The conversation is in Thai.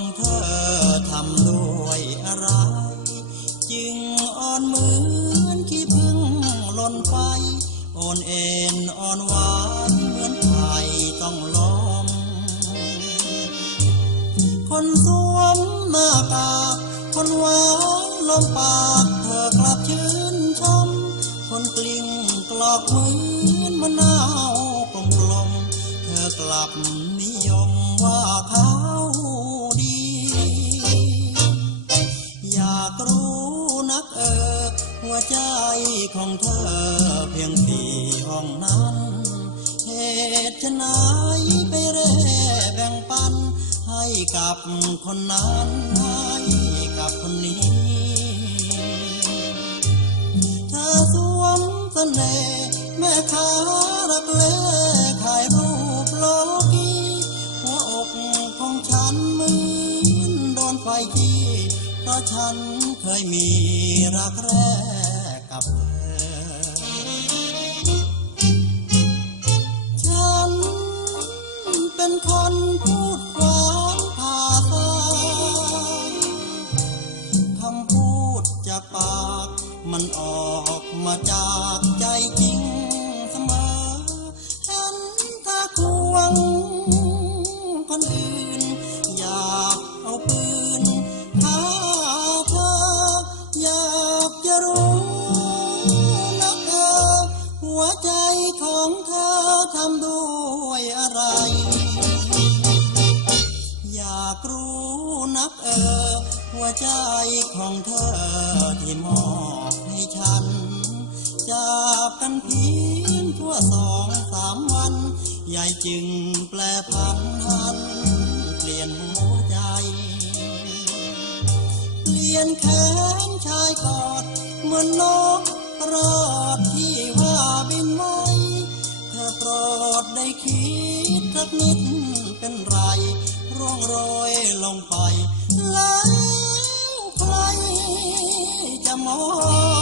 ของเธอทำด้วยอะไร จึงอ่อนเหมือนขี้พึ่งหล่นไฟโอนเอ็นอ่อนหวานเหมือนไผ่ต้องลมคนสวมหน้ากากคนหวานลมปากเธอกลับชื่นชมคนกลิ้งกลอกเหมือนมะนาวกลมกลมเธอกลับนิยมว่าเขา หัวใจของเธอเพียงสี่ห้องนั้นเหตุไฉนไปเร่แบ่งปัน ให้กับคนนั้นให้กับคนนี้เธอสวมเสน่ห์แม่ค้ารักเล่ขายรูปโลกีหัวอกของฉันเหมือนโดนไฟจี้เพราะฉันเคยมีรักแรกกับเธอ ฉันเป็นคนพูดความผ่าตาคำพูดจากปาก มันออกมาจากใจจริง วใจของเธอทำด้วยอะไร อยากรู้นักเออ หัวใจของเธอที่มอบให้ฉัน จากกันเพียงทั่วสองสามวัน ยายจึงแปลพันหัน เปลี่ยนหัวใจ เปลี่ยนแขนชายกอด เหมือนนกรอด บินไหมเธอโปรดได้คิดสักนิดเป็นไร ร่วงโรยลงไป แล้วใครจะมอง